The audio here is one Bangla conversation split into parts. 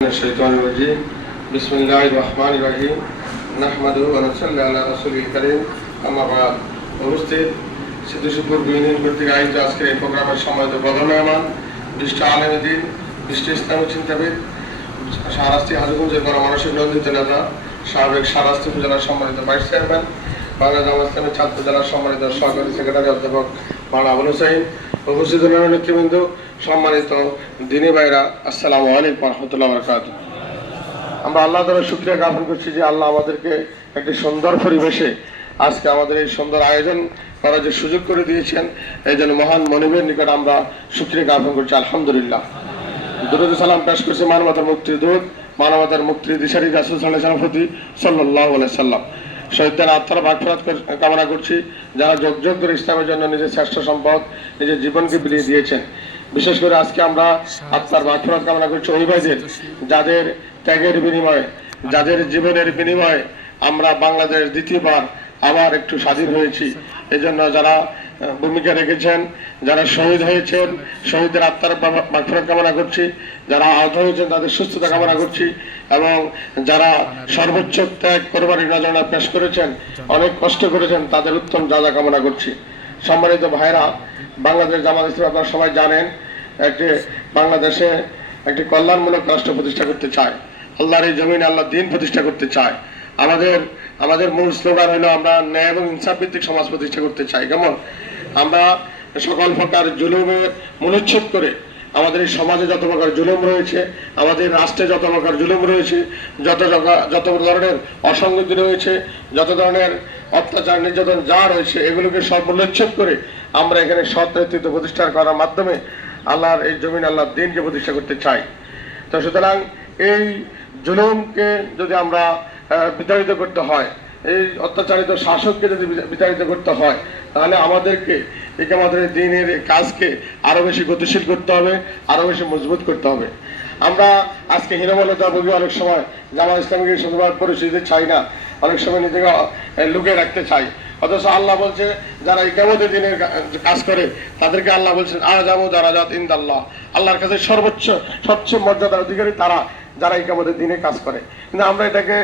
من الشيطان الرجيم بسم الله الرحمن الرحيم نحمده ونصلي على رسول الكريم أما بعد উপস্থিত সিদ্ধেশ্বরপুর ইউনিয়ন কর্তৃক আয়োজিত আজকের এই প্রোগ্রামের সম্মানিত প্রধান মেহমান বিশিষ্ট আলমদিন বিশিষ্ট ইসলামী চিন্তাবিদ সারাস্তি হাজিগঞ্জের গণমানসিক রঞ্জিত নেতা সাবেক সারাস্তি উপজেলার সম্মানিত ভাইস চেয়ারম্যান বাংলা জামা ইসলামী ছাত্র জেলার সম্মানিত সহকারী সেক্রেটারি অধ্যাপক মাওলানা আবুল হুসাইন উপস্থিত নেতৃবৃন্দ, সম্মানিত দিনী ভাইরা আলাইকুম রহমতুল্লাহ বরকাত আমরা আল্লাহ তালা শুক্রিয়া জ্ঞাপন করছি যে আল্লাহ আমাদেরকে একটি সুন্দর পরিবেশে আজকে আমাদের এই সুন্দর আয়োজন করার যে সুযোগ করে দিয়েছেন। এই জন্য মহান মনিবের নিকট আমরা শুক্রিয়া জ্ঞাপন করছি, আলহামদুলিল্লাহ। দুরুদ সালাম পেশ করছি মানবতার মুক্তির দূত, মানবতার মুক্তির দিশারি রাসুল সাল্লাহ প্রতি সাল্লাহ সাল্লাম। শহীদদের আত্মার ভাগফরাত কামনা করছি, যারা যোগ যোগ করে ইসলামের জন্য নিজের শ্রেষ্ঠ সম্পদ, নিজের জীবনকে বিলিয়ে দিয়েছেন। বিশেষ করে আজকে আমরা আত্মার ভাগফরাত কামনা করছি ওই ভাইদের যাদের ত্যাগের বিনিময়ে, যাদের জীবনের বিনিময়ে আমরা বাংলাদেশ দ্বিতীয়বার আবার একটু স্বাধীন হয়েছি। এই জন্য যারা ভূমিকা রেখেছেন, যারা শহীদ হয়েছেন শহীদের আত্মার মাগফিরাত কামনা করছি, যারা আহত হয়েছেন, তাদের সুস্থতা কামনা করছি। এবং যারা সর্বোচ্চ ত্যাগ করবার নজরা পেশ করেছেন, অনেক কষ্ট করেছেন, তাদের উত্তম যাজা কামনা করছি। সম্মানিত ভাইরা, বাংলাদেশ জামাত ইসলাম আপনারা সবাই জানেন, একটি বাংলাদেশে একটি কল্যাণমূলক রাষ্ট্র প্রতিষ্ঠা করতে চায়। আল্লাহর এই জমিনে আল্লাহ দিন প্রতিষ্ঠা করতে চায়। আমাদের আমাদের মূল স্লোগান হলো আমরা ন্যায় এবং ইনসাফ ভিত্তিক সমাজ প্রতিষ্ঠা করতে চাই। কেমন? আমরা সকল প্রকার জুলুমের মনুচ্ছেদ করে আমাদের এই সমাজে যত প্রকার জুলুম রয়েছে, আমাদের রাষ্ট্রে যত প্রকার জুলুম রয়েছে, যত যত ধরনের অসঙ্গতি রয়েছে, যত ধরনের অত্যাচার, নির্যাতন যা রয়েছে, এগুলোকে সব মূল্যোচ্ছেদ করে আমরা এখানে সৎ নেতৃত্ব প্রতিষ্ঠা করার মাধ্যমে আল্লাহর এই জমিন, আল্লাহর দিনকে প্রতিষ্ঠা করতে চাই। তো সুতরাং এই জুলুমকে যদি আমরা বিতাড়িত করতে হয়, এই অত্যাচারিত শাসককে যদি বিতাড়িত করতে হয়, তাহলে আমাদেরকে একে আমাদের দিনের কাজকে আরও বেশি গতিশীল করতে হবে, আরও বেশি মজবুত করতে হবে। আমরা আজকে হীনমলতা ভোগী অনেক সময় জামা ইসলামকে শুধুমাত্র পরিস্থিতি চাই না, অনেক সময় নিজেকে লুকিয়ে রাখতে চাই। অথচ আল্লাহ বলছে, যারা ইকামতের দিনের কাজ করে, তাদেরকে আল্লাহ বলছেন আজামু দারাজাত ইন্দাল্লাহ। আল্লাহর কাছে সর্বোচ্চ, সবচেয়ে মর্যাদার অধিকারী তারা। যারা ইকামতের দিনে কাজ করে। কিন্তু আমরা এটাকে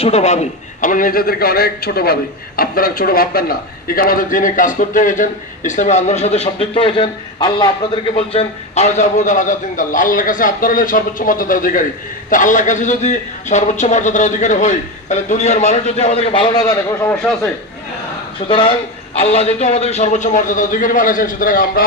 ছোট ভাবি। আমরা নিজেদেরকে অনেক ছোট ভাবি। আপনারা ছোট ভাববেন না। ইকামতের দিনে কাজ করতে হয়েছেন ইসলামী আন্দোলনের সাথে সম্পৃক্ত হয়েছেন। আল্লাহ আপনাদেরকে বলছেন দারাজাত ইন্দাল্লাহ। আল্লাহর কাছে আপনারা হলেন সর্বোচ্চ মর্যাদার অধিকারী। তা আল্লাহর কাছে যদি সর্বোচ্চ মর্যাদার অধিকারী হই, তাহলে দুনিয়ার মানুষ যদি আমাদেরকে ভালো না জানে, কোনো সমস্যা আছে? সুতরাং আল্লাহ যেহেতু আমাদের সর্বোচ্চ মর্যাদা অধিকারী বানিয়েছেন, সুতরাং আমরা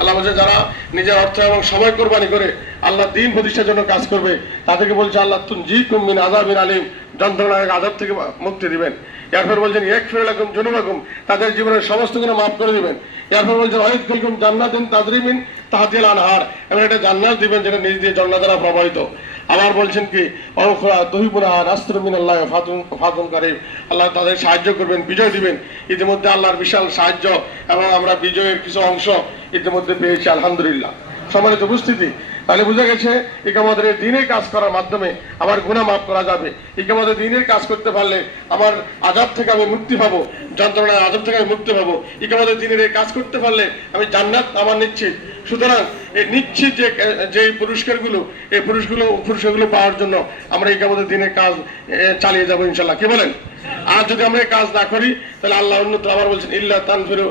আল্লাহ বলছে, যারা নিজের অর্থ এবং সময় কোরবানি করে আল্লাহ দিন প্রতিষ্ঠার জন্য কাজ করবে, তাদেরকে বলছে, আল্লাহ তুনজিকুম মিন আযাবিন আলিম। যন্ত্রণার আজাব থেকে মুক্তি দিবেন। এরপর বলছেন এক ফিরে রাখুন জনুরাকুম তাদের জীবনের সমস্তগুলো মাফ করে দিবেন। এরপর বলছেন অনেক কুলকুম জান্নাতিন তাদরিমিন তাহাদিল আনহার। এবং একটা জান্নাত দিবেন, যেটা নিজ দিয়ে জন্না দ্বারা প্রবাহিত। আবার বলছেন কি অখরা তহিপুরা রাস্ত্রমিন আল্লাহ ফাতুন ফাতুন কারিম। আল্লাহ তাদের সাহায্য করবেন, বিজয় দিবেন। ইতিমধ্যে আল্লাহর বিশাল সাহায্য এবং আমরা বিজয়ের কিছু অংশ ইতিমধ্যে পেয়েছি, আলহামদুলিল্লাহ। সম্মানিত উপস্থিতি, তাহলে বোঝা গেছে ইকামতের এই দিনের কাজ করার মাধ্যমে আমার গুণা মাফ করা যাবে। ইকামতের দিনের কাজ করতে পারলে আমার আজাব থেকে আমি মুক্তি পাবো যন্ত্রণার আজাব থেকে আমি মুক্তি পাবো। ইকামতের দিনের এই কাজ করতে পারলে আমি জান্নাত আমার নিশ্চিত। সুতরাং এই নিশ্চিত যে যে পুরস্কারগুলো, এই পুরস্কারগুলো পুরস্কারগুলো পাওয়ার জন্য আমরা ইকামতের দিনের কাজ চালিয়ে যাব ইনশাল্লাহ কি বলেন? আর যদি আমরা কাজ না করি, তাহলে আল্লাহ অন্যত্র আবার বলছেন, ইল্লা তানফিরু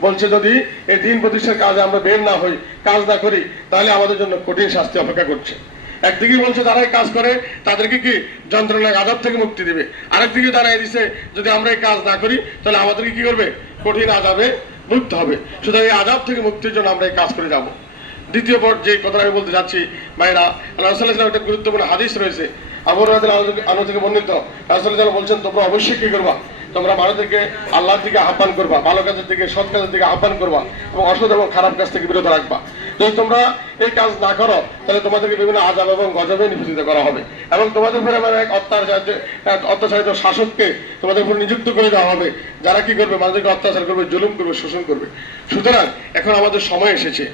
বলছে যদি এই দিন প্রতিষ্ঠার কাজে আমরা বের না হই, কাজ না করি, তাহলে আমাদের জন্য কঠিন শাস্তি অপেক্ষা করছে। একদিকে বলছে যারা কাজ করে, তাদেরকে কি যন্ত্রণার আজাব থেকে মুক্তি দিবে? আরেকদিকে তারা দিছে, যদি আমরা এই কাজ না করি, তাহলে আমাদেরকে কি করবে? কঠিন আজাবে মুক্ত হবে। সুতরাং এই আজাব থেকে মুক্তির জন্য আমরা এই কাজ করে যাব। দ্বিতীয় পর যে কথাটা আমি বলতে যাচ্ছি, ভাইরা, আল্লাহ সাল্লাহ একটা গুরুত্বপূর্ণ হাদিস রয়েছে। থেকে বর্ণিত, রাসূল বলছেন, তোমরা অবশ্যই কি করবা? তোমরা মানুষদেরকে আল্লাহর দিকে আহ্বান করবা, ভালো কাজের দিকে, সৎ কাজের দিকে আহ্বান করবা এবং অসৎ এবং খারাপ কাজ থেকে বিরত রাখবা। যদি তোমরা এই কাজ না করো, তাহলে তোমাদেরকে বিভিন্ন আজাব এবং গজবে করা হবে এবং তোমাদের উপরে এমন এক অত্যাচার অত্যাচারিত শাসককে তোমাদের উপর নিযুক্ত করে দেওয়া হবে। যারা কি করবে? মানুষদেরকে অত্যাচার করবে, জুলুম করবে, শোষণ করবে। সুতরাং এখন আমাদের সময় এসেছে।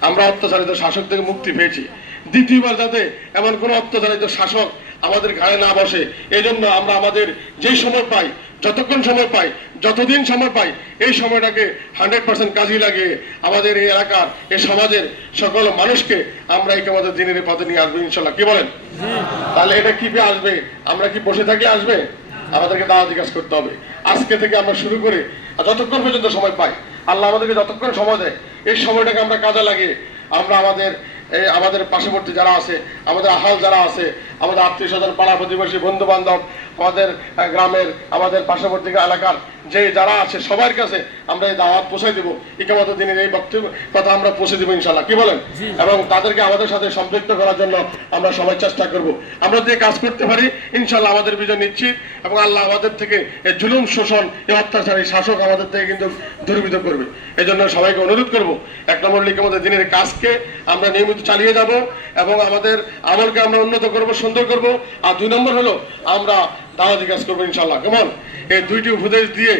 আমরা অত্যাচারিত শাসক থেকে মুক্তি পেয়েছি। দ্বিতীয়বার যাতে এমন কোনো অত্যাচারিত শাসক আমাদের ঘাড়ে না বসে। এই জন্য আমরা আমাদের যেই সময় পাই, যতক্ষণ সময় পাই, যতদিন সময় পাই, এই সময়টাকে হান্ড্রেড পার্সেন্ট কাজে লাগিয়ে আমাদের এই এলাকার, এই সমাজের সকল মানুষকে আমরা এই আমাদের দিনের পথে নিয়ে আসব, ইনশাল্লাহ। কি বলেন? তাহলে এটা কি আসবে? আমরা কি বসে থাকি, আসবে? আমাদেরকে দাওয়াতি কাজ করতে হবে। আজকে থেকে আমরা শুরু করে যতক্ষণ পর্যন্ত সময় পাই, আল্লাহ আমাদেরকে যতক্ষণ সময় দেয়, এই সময়টাকে আমরা কাজে লাগিয়ে আমরা আমাদের আমাদের পার্শ্ববর্তী যারা আছে, আমাদের আহাল যারা আছে, আমাদের আত্মীয় স্বজন, পাড়া প্রতিবেশী বন্ধু বান্ধব আমাদের গ্রামের, আমাদের পার্শ্ববর্তী এলাকার যে যারা আছে সবার কাছে আমরা এই দাওয়াত পৌঁছাই দিব। ইকামত দিনের এই বক্তব্য কথা আমরা পৌঁছে দিব ইনশাল্লাহ কি বলেন? এবং তাদেরকে আমাদের সাথে সম্পৃক্ত করার জন্য আমরা সবাই চেষ্টা করব। আমরা যে কাজ করতে পারি ইনশাল্লাহ আমাদের বিজয় নিশ্চিত এবং আল্লাহ আমাদের থেকে এই জুলুম শোষণ এই অত্যাচারী শাসক আমাদের থেকে কিন্তু দূরীভূত করবে। এই জন্য সবাইকে অনুরোধ করব এক নম্বর লিখে আমাদের দিনের কাজকে আমরা নিয়মিত চালিয়ে যাব এবং আমাদের আমলকে আমরা উন্নত করব সুন্দর করব। আর দুই নম্বর হলো আমরা দাওয়াতি কাজ করব ইনশাল্লাহ কেমন এই দুইটি উপদেশ দিয়ে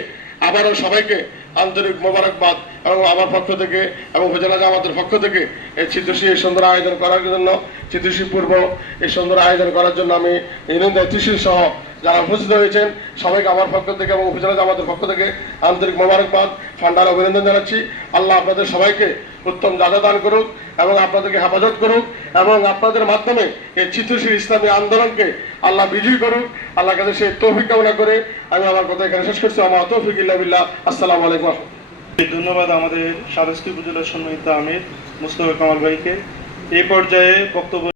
আবারও সবাইকে আন্তরিক মোবারকবাদ এবং আমার পক্ষ থেকে এবং উপজেলা জামাতের পক্ষ থেকে এই চিত্রশী এই সুন্দর আয়োজন করার জন্য চিত্রশী পূর্ব এই সুন্দর আয়োজন করার জন্য আমি ইউনিয়ন দায়িত্বশীল সহ যারা উপস্থিত হয়েছেন সবাইকে আমার পক্ষ থেকে এবং উপজেলা জামাতের পক্ষ থেকে আন্তরিক মোবারকবাদ ঠান্ডার অভিনন্দন জানাচ্ছি। আল্লাহ আপনাদের সবাইকে উত্তম দাদা দান করুক এবং আপনাদেরকে হেফাজত করুক এবং আপনাদের মাধ্যমে এই চিত্রশীল ইসলামী আন্দোলনকে আল্লাহ বিজয়ী করুক আল্লাহ কাছে সেই তৌফিক কামনা করে আমি আমার কথা এখানে শেষ করছি। আমার তৌফিক ইল্লা বিল্লাহ। আসসালামু আলাইকুম ধন্যবাদ আমাদের সারস্তি উপজেলার সম্মানিত আমির মুস্তফা কামাল ভাইকে। এই পর্যায়ে বক্তব্য